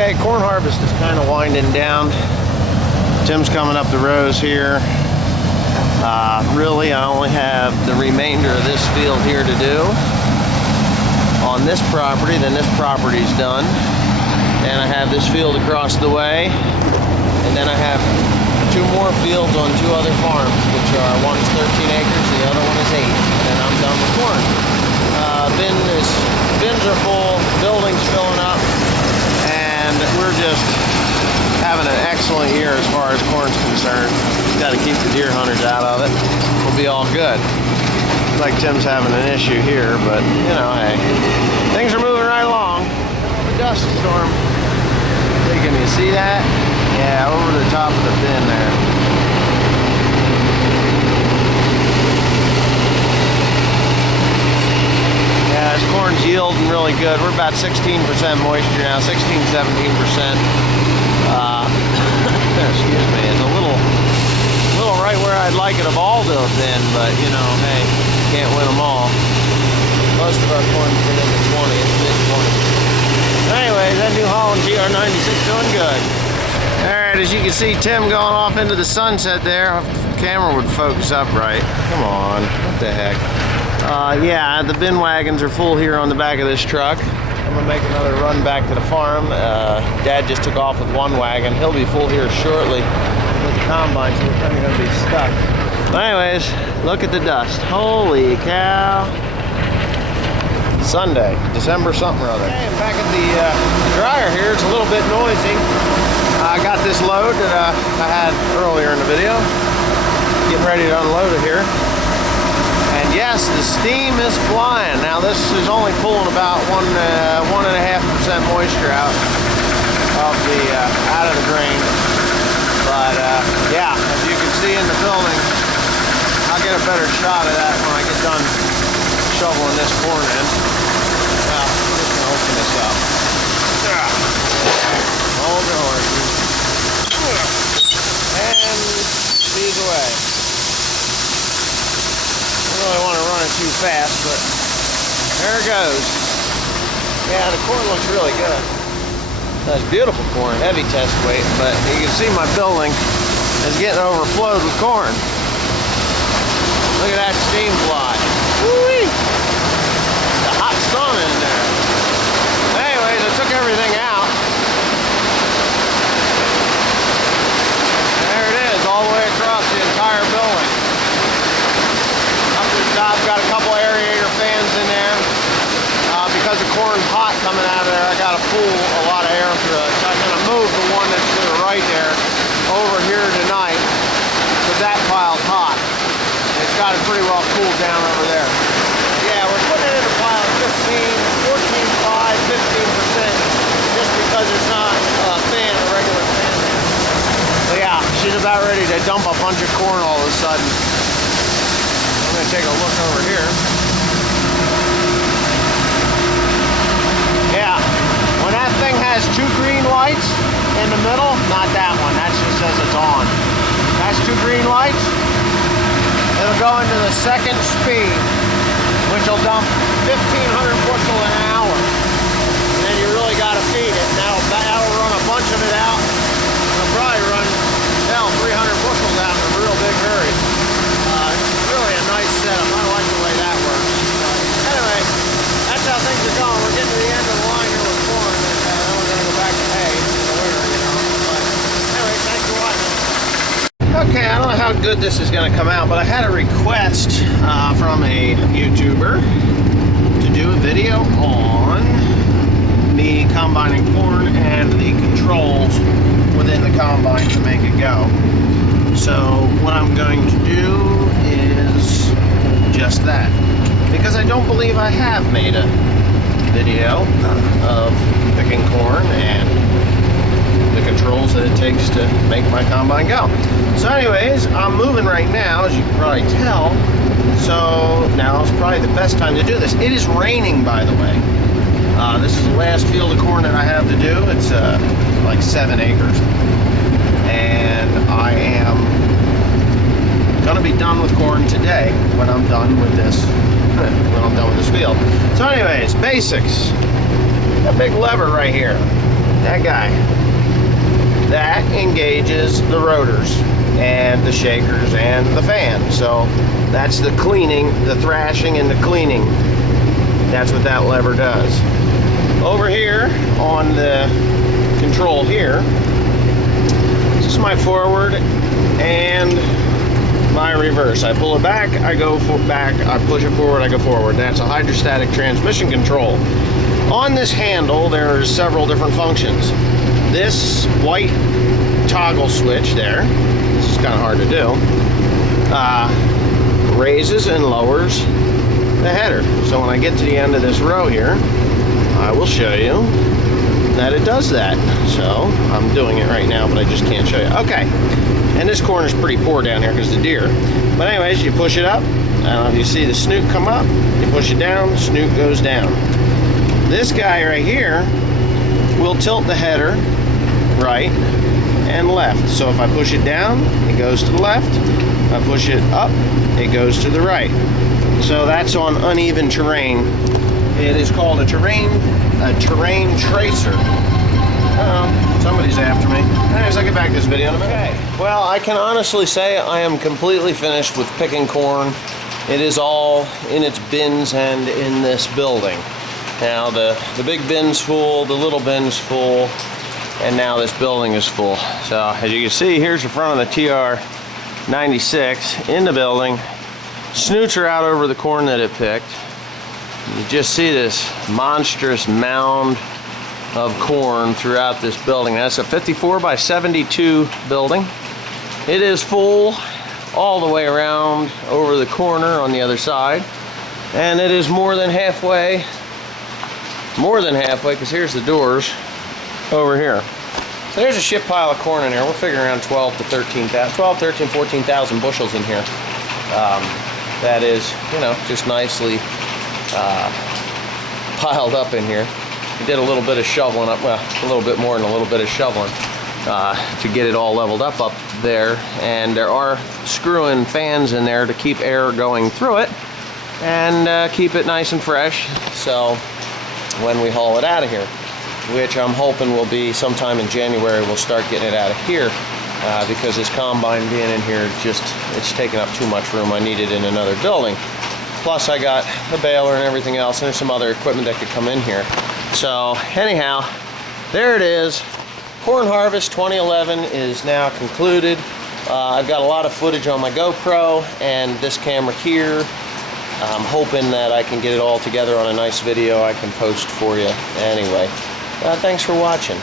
Okay, corn harvest is kind of winding down. Tim's coming up the rows here. Really, I only have the remainder of this field here to do on this property. Then this property's done. And I have this field across the way. And then I have 2 more fields on 2 other farms, which are, one's 13 acres, the other one is 8. And then I'm done with corn. Bins are full, building's filling up, and we're just having an excellent year as far as corn's concerned. Got to keep the deer hunters out of it. We'll be all good. Like Tim's having an issue here, but you know, hey, things are moving right along. The dust storm. Can you see that? Yeah, over the top of the bin there. Yeah, this corn's yielding really good. We're about 16% moisture now, 16, 17%. Excuse me, it's a little right where I'd like it of all to have been, but you know, hey, can't win them all. Most of our corn's been in the 20s, mid-20s. Anyway, that New Holland GR96 doing good. Alright, as you can see, Tim going off into the sunset there. If the camera would focus up right. Come on, what the heck. Yeah, the bin wagons are full here on the back of this truck. I'm gonna make another run back to the farm. Dad just took off with 1 wagon. He'll be full here shortly with the combine, so we're kind of gonna be stuck. But anyways, look at the dust. Holy cow. Sunday, December something or other. Okay, I'm back at the dryer here. It's a little bit noisy. I got this load that I had earlier in the video. Getting ready to unload it here. And yes, the steam is flying. Now this is only pulling about 1.5% moisture out of the grain. But yeah, as you can see in the building, I'll get a better shot of that when I get done shoveling this corn in. Now, I'm just gonna open this up. Hold the horses. And these away. I don't really want to run it too fast, but there it goes. Yeah, the corn looks really good. That's beautiful corn, heavy test weight, but you can see my building is getting overflowed with corn. Look at that steam fly. Woo-wee! The hot sun in there. Anyways, I took everything out. There it is, all the way across the entire building. Up to the top, got a couple aerator fans in there. Because the corn's hot coming out of there, I got to pull a lot of air through it. So I'm going to move the one that's to the right there over here tonight, because that pile's hot. It's got it pretty well cooled down over there. Yeah, we're putting it in a pile of 14.5, 15%, just because it's not a fan, a regular fan. But yeah, she's about ready to dump a bunch of corn all of a sudden. I'm going to take a look over here. Yeah, when that thing has 2 green lights in the middle, not that one, that just says it's on. That's 2 green lights. It'll go into the second speed, which will dump 1,500 bushel an hour. And then you really got to feed it. That'll run a bunch of it out. It'll probably run, 300 bushels out in a real big hurry. It's really a nice setup. I like the way that works. Anyway, that's how things are going. We're getting to the end of the line here with corn, and then we're going to go back to hay in the winter, you know. But anyway, thanks for watching. Okay, I don't know how good this is going to come out, but I had a request from a YouTuber to do a video on me combining corn and the controls within the combine to make it go. So what I'm going to do is just that, because I don't believe I have made a video of picking corn and the controls that it takes to make my combine go. So anyways, I'm moving right now, as you can probably tell, so now is probably the best time to do this. It is raining, by the way. This is the last field of corn that I have to do. It's like 7 acres, and I am gonna be done with corn today when I'm done with this field. So anyways, basics. A big lever right here. that guy. That engages the rotors and the shakers and the fan. So that's the cleaning, the thrashing and the cleaning. That's what that lever does. Over here on the control here, this is my forward and my reverse. I pull it back, I go back, I push it forward, I go forward. That's a hydrostatic transmission control. On this handle, there are several different functions. This white toggle switch there, this is kind of hard to do, raises and lowers the header. So when I get to the end of this row here, I will show you that it does that. So I'm doing it right now, but I just can't show you. Okay, and this corner's pretty poor down here because of the deer. But anyways, you push it up, you see the snoot come up, you push it down, snoot goes down. This guy right here will tilt the header right and left. So if I push it down, it goes to the left. If I push it up, it goes to the right. So that's on uneven terrain. It is called a terrain tracer. Uh-oh, somebody's after me. Anyways, I'll get back to this video in a minute. Okay. Well, I can honestly say I am completely finished with picking corn. It is all in its bins and in this building. Now the big bin's full, the little bin's full, and now this building is full. So as you can see, here's the front of the TR96 in the building. Snoots are out over the corn that it picked. You just see this monstrous mound of corn throughout this building. That's a 54 by 72 building. It is full all the way around over the corner on the other side. And it is more than halfway, because here's the doors over here. So there's a ship pile of corn in here. We're figuring around 12 to 13,000, 12, 13, 14,000 bushels in here. That is, you know, just nicely piled up in here. We did a little bit of shoveling up, well, a little bit more than a little bit of shoveling to get it all leveled up there. And there are screw-in fans in there to keep air going through it and keep it nice and fresh. So when we haul it out of here, which I'm hoping will be sometime in January, we'll start getting it out of here because this combine being in here, it's taking up too much room. I need it in another building. Plus I got the baler and everything else, and there's some other equipment that could come in here. So anyhow, there it is. Corn Harvest 2011 is now concluded. I've got a lot of footage on my GoPro and this camera here. I'm hoping that I can get it all together on a nice video I can post for you anyway. Thanks for watching.